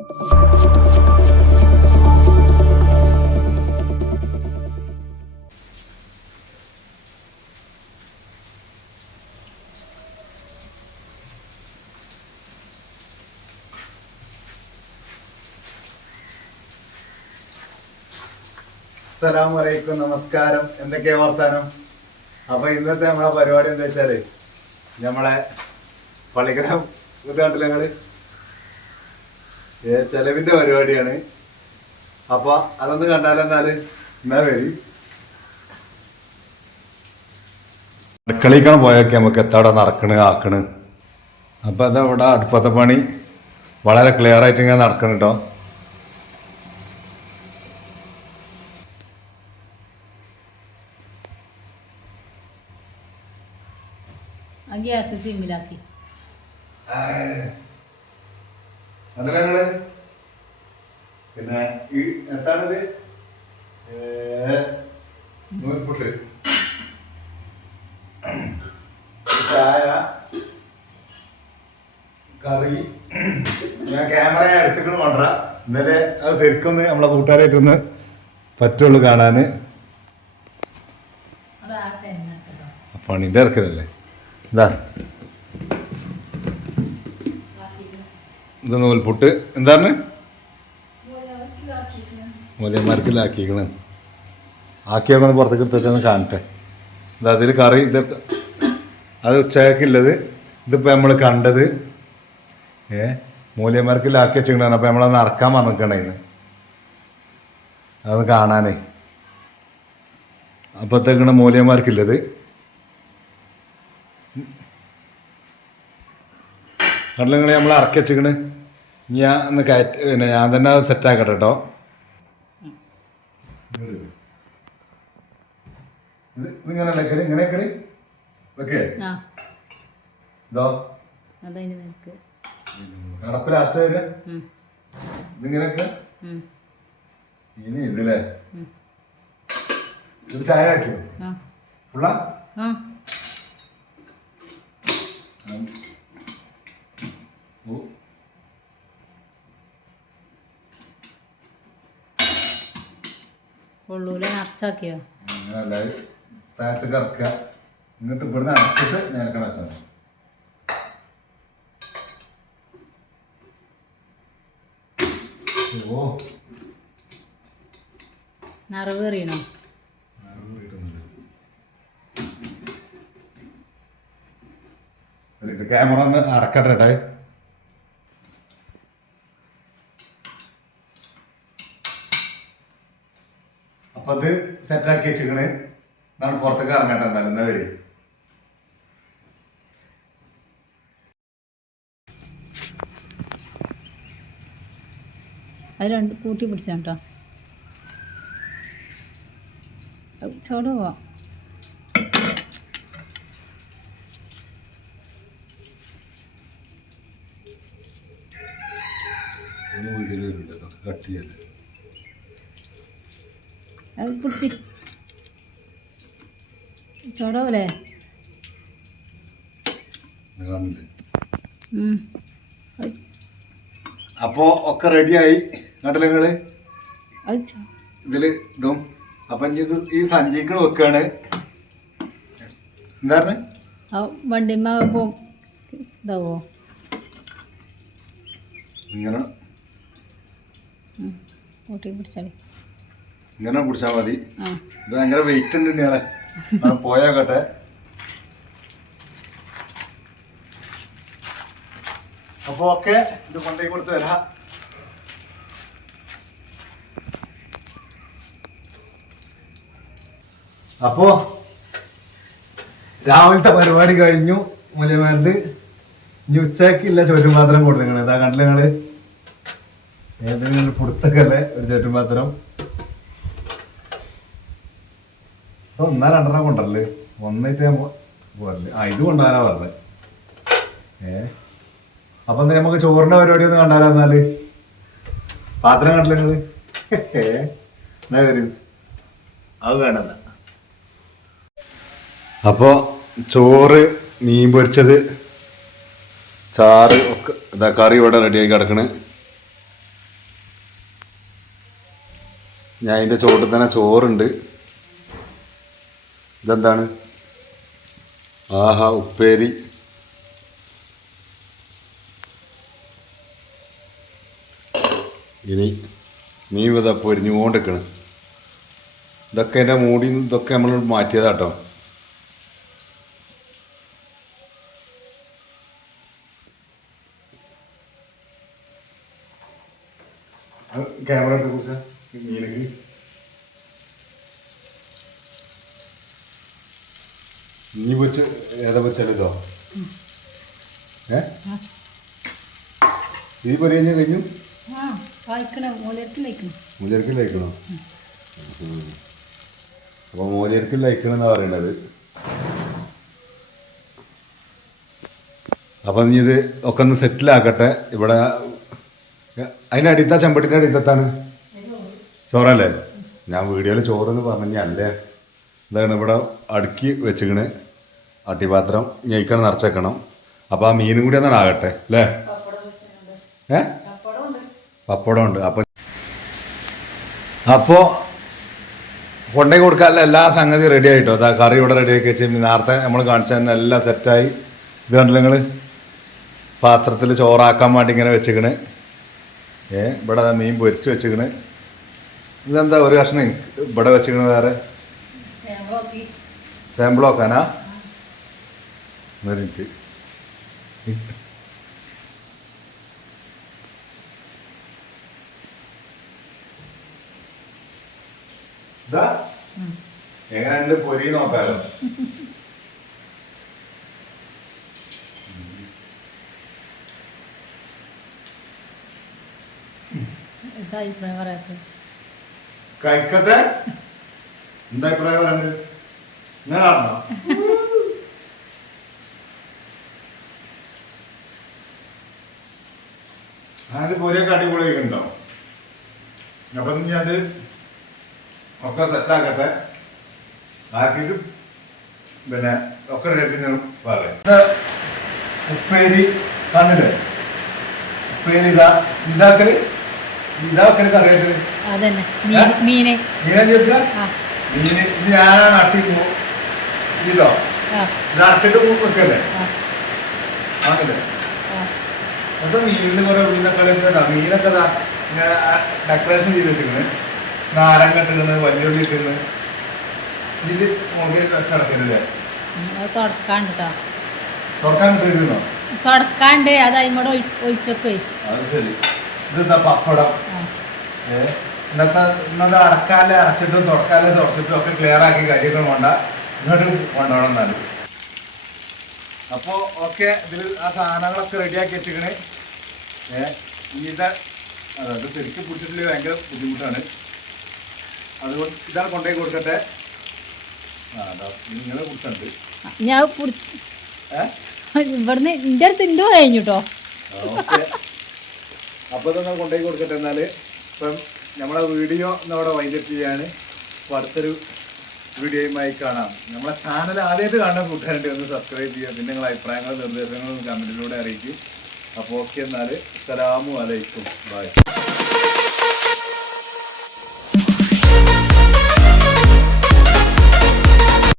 അസ്സലാമു അലൈക്കും, നമസ്കാരം. എന്തൊക്കെയാ വർത്താനം? അപ്പൊ ഇന്നത്തെ നമ്മളെ പരിപാടി എന്താ വെച്ചാല് നമ്മളെ പള്ളിക്കരം ഇത് കണ്ടില്ല ഞങ്ങള് ചെലവിന്റെ പരിപാടിയാണ്. അപ്പൊ അതൊന്ന് കണ്ടാലെന്നാല് എന്നാ വരി അടുക്കളയിക്കാണ് പോയൊക്കെ നമുക്ക് എത്തവിടെ നടക്കണ് ആക്കണ്. അപ്പൊ അതവിടെ അടുപ്പത്തെ പണി വളരെ ക്ലിയർ ആയിട്ട് ഇങ്ങനെ നടക്കണം കേട്ടോ. ഗ്യാസ് സിമ്മിലാക്കി പിന്നെ ഈ എന്താണിത് നൂൽപുട്ട്, ചായ, കറി. ഞാൻ ക്യാമറ എടുത്തിട്ട് കൊണ്ടുവരാ. ഇന്നലെ അത് ശരിക്കൊന്ന് നമ്മളെ കൂട്ടുകാരായിട്ടൊന്ന് പറ്റുള്ളൂ കാണാന്. പണിന്റെ ഇറക്കലല്ലേ. ഇതാ ഇത് നൂൽപുട്ട്. എന്താണ് മൂല്യന്മാർക്കിലാക്കിക്കണ്. ആക്കിയൊക്കെ ഒന്ന് പുറത്തേക്ക് എടുത്തൊന്ന് കാണട്ടെ. ഇതാ അതിൽ കറി. ഇതൊക്കെ അത് ഉച്ചയ്ക്കുള്ളത്. ഇതിപ്പോൾ നമ്മൾ കണ്ടത് മൂല്യന്മാർക്കിലാക്കി വെച്ചിട്ടാണ്. അപ്പോൾ നമ്മളത് നടക്കാൻ പറഞ്ഞിട്ടുണ്ടായിരുന്നു അതൊന്ന് കാണാനേ. അപ്പോഴത്തേക്കാണ് മൂല്യന്മാർക്കുള്ളത്. കണ്ടില്ല നമ്മൾ ഇറക്കി വെച്ചിക്കണ്. ഞാൻ ഒന്ന് കയറ്റി പിന്നെ ഞാൻ തന്നെ അത് സെറ്റാക്കട്ടെ കേട്ടോ. ഇങ്ങനെ കളി ഇങ്ങനെ കളി വെക്കേ ഇതോ അടപ്പ് ലാസ്റ്റ് വരിക. ഇതിങ്ങനെയൊക്കെ ഇനി ഇതില്ലേ ഇത് ചായ ആക്കിയോ ഉള്ള ഉള്ളൂല നിറച്ചാക്കിയോ? അങ്ങനല്ല, താഴത്തേക്ക് ഇറക്കുക. ഇങ്ങോട്ട് ഇവിടുന്ന് അടച്ചിട്ട് നേരക്കണം വെച്ചാൽ നിറവ് എറിയണോ? ക്യാമറ ഒന്ന് അടക്കട്ടെ. അപ്പൊ അത് സെറ്റാക്കി വെച്ചിക്കണ്. നമ്മൾ പുറത്തേക്ക് ഇറങ്ങട്ടെ. എന്തായാലും എന്താ വരും. അത് രണ്ട് കൂട്ടി പിടിച്ചോ ചോട് പോവാം. അത് പിടിച്ച് ചോടോല്ലേ. അപ്പോ ഒക്കെ റെഡിയായി നാട്ടില് നിങ്ങള് ഇതില് ഇതും. അപ്പൊ ഇത് ഈ സഞ്ചികൾ വെക്കാണ്. എന്താ പറഞ്ഞ വണ്ടിമ്മ ഇതാവോ ഇങ്ങനെ കൂട്ടി പിടിച്ചാളി. ഇങ്ങനെ പിടിച്ചാൽ മതി. ഇത് ഭയങ്കര വെയിറ്റ് ഉണ്ട് ഇയാളെ. പോയാക്കട്ടെ. അപ്പൊ ഓക്കെ, ഇത് കൊണ്ടേക്ക് കൊടുത്ത് വരാം. അപ്പോ രാവിലത്തെ പരിപാടി കഴിഞ്ഞു. മൂല്യമാരത് ഇനി ഉച്ചക്കില്ല ചോറ്റുപാത്രം കൊടുത്തിങ്ങനെ. ഇതാ കണ്ടില്ല നിങ്ങള് ഏതെങ്കിലും പുറത്തൊക്കെയല്ലേ ഒരു ചോറ്റുപാത്രം. അപ്പൊ ഒന്നാ രണ്ടെണ്ണം കൊണ്ടല്ലേ, ഒന്നിട്ട് ഞാൻ പോരല്ലേ. ഇത് കൊണ്ടുപോകാനാ പറഞ്ഞത്. അപ്പൊ എന്താ നമുക്ക് ചോറിന്റെ പരിപാടി ഒന്ന് കണ്ടാലോ? എന്നാല് പാത്രം കണ്ടില്ല നിങ്ങള് എന്നാ വരും. അത് വേണ്ട. അപ്പോൾ ചോറ്, മീൻ പൊരിച്ചത്, ചാറ് ഒക്കെ ഇതാ കറി ഇവിടെ റെഡിയായി കിടക്കണ്. ഞാൻ അതിൻ്റെ ചോട്ടിൽ തന്നെ ചോറുണ്ട്. ഇതെന്താണ്? ആഹാ, ഉപ്പേരി. ഇനി മീൻ ഇതാ പൊരിഞ്ഞുകൊണ്ടിരിക്കണം. ഇതൊക്കെ എൻ്റെ മൂടി ഇതൊക്കെ നമ്മൾ മാറ്റിയതാട്ടോ. ക്യാമറ കുറിച്ച് മീനക്ക് ഇനി പൊരിച്ച് ഏതാ പൊരിച്ചാലും ഇതോ? ഈ പൊരി കഴിഞ്ഞാൽ കഴിഞ്ഞു. മൂലിയർക്ക് ലയിക്കണോ? അപ്പോൾ മൂലിയർക്ക് ലയിക്കണമെന്നാ പറയണത്. അപ്പം നീ ഇത് ഒക്കെ ഒന്ന് സെറ്റിലാക്കട്ടെ. ഇവിടെ അതിൻ്റെ അടിത്ത ചെമ്പട്ടിൻ്റെ അടിത്താണ് ചോറല്ലേ? ഞാൻ വീഡിയോയിൽ ചോറെന്ന് പറഞ്ഞല്ലേ. എന്താണ് ഇവിടെ അടുക്കി വെച്ചിക്കണ് അട്ടിപാത്രം. ഞെയ്ക്കണം, നിറച്ചേക്കണം. അപ്പോൾ ആ മീനും കൂടി ഒന്നാണ് ആകട്ടെ അല്ലേ? പപ്പടം ഉണ്ട്. അപ്പോൾ കൊണ്ടേ കൊടുക്കാനുള്ള എല്ലാ സംഗതി റെഡി ആയിട്ടോ. അതാ കറി ഇവിടെ റെഡി ആക്കി വെച്ച് നേരത്തെ നമ്മൾ കാണിച്ച തന്നെ എല്ലാം സെറ്റായി. ഇത് കണ്ടില്ല നിങ്ങൾ? പാത്രത്തിൽ ചോറാക്കാൻ വേണ്ടി ഇങ്ങനെ വെച്ചിക്കണ്. ഇവിടെ മീൻ പൊരിച്ച് വെച്ചിക്കണ്. ഇതെന്താ ഒരു കഷ്ണം ഇവിടെ വെച്ചിക്കണ്? വേറെ സാമ്പിൾ നോക്കാനാ? എനിക്ക് എങ്ങനെയുണ്ട് പൊരി നോക്കാലോ. കഴിക്കട്ടെ. എന്താ അഭിപ്രായം പറയണ്ട്? ഞാൻ കാണണോ? അതിന്റെ പൊരിയൊക്കെ അടിപൊളിയായിട്ടുണ്ടോ? അപ്പൊ നീ അത് ഒക്കെ സെറ്റാക്കട്ടെ. ആക്കിയിട്ട് പിന്നെ ഒക്കെ റെഡി ഞാൻ പറയാം. ഉപ്പേരി കണ്ണില്ലേ? ഉപ്പേരി ഇതാക്കല് കറിയാക്കല് മീനെ ചേർക്കുക. മീന് ഇത് ഞാനാണ് അട്ടി ഇതോ ഇത് അടച്ചിട്ട് വെക്കല്ലേ? ആണല്ലേ? അത് മീനിൽ കുറെ ഉള്ളിലൊക്കെ മീനൊക്കെ ഇങ്ങനെ ഡെക്കറേഷൻ ചെയ്ത് വെച്ചിരുന്നു. നാരങ്ങ ഇട്ടിരുന്നു, വലിയുള്ളി ഇട്ടിരുന്നു. ഇതില് മുകളിൽ കിടക്കരുതല്ലേ? തുറക്കാൻ കിട്ടിയിരുന്നോ? തുടക്കാണ്ട് അത് അതിമോടെ ഒഴിച്ചൊക്കെ. അത് ശരി. ഇതെന്താ പപ്പടം? ഇന്നത്തെ അടക്കാലെ അടച്ചിട്ടും തുറക്കാലെ തുറച്ചിട്ടും ഒക്കെ ക്ലിയർ ആക്കി കാര്യങ്ങൾ വേണ്ട, ഇങ്ങോട്ട് കൊണ്ടുപോകണം എന്നാലും. അപ്പോൾ ഓക്കെ, ഇതിൽ ആ സാധനങ്ങളൊക്കെ റെഡിയാക്കി വെച്ചിക്കണേ. അതായത് ശരിക്കും പിടിച്ചിട്ടില്ല, ഭയങ്കര ബുദ്ധിമുട്ടാണ്. അതുകൊണ്ട് ഇതാണ് കൊണ്ടുപോയി കൊടുക്കട്ടെ. നിങ്ങളെ കുറിച്ചുണ്ട് ഞാൻ ഇവിടുന്ന് എൻ്റെ അടുത്ത് എൻ്റെ കഴിഞ്ഞുട്ടോ. ഓക്കെ, അപ്പോൾ നിങ്ങൾ കൊണ്ടുപോയി കൊടുക്കട്ടെ. എന്നാൽ ഇപ്പം നമ്മളെ വീഡിയോ ഇന്നവിടെ വൈൻഡപ്പ് ചെയ്യാണ്. അപ്പോൾ അടുത്തൊരു വീഡിയോയുമായി കാണാം. നമ്മളെ ചാനൽ ആദ്യമായിട്ട് കാണുന്ന കൂട്ടുകാരുടെ ഒന്ന് സബ്സ്ക്രൈബ് ചെയ്യുക. പിന്നെ നിങ്ങളുടെ അഭിപ്രായങ്ങളും നിർദ്ദേശങ്ങളും കമൻറ്റിലൂടെ അറിയിക്കും. അപ്പോൾ ഓക്കെ, എന്നാൽ അസ്സലാമു അലൈക്കും, ബൈ.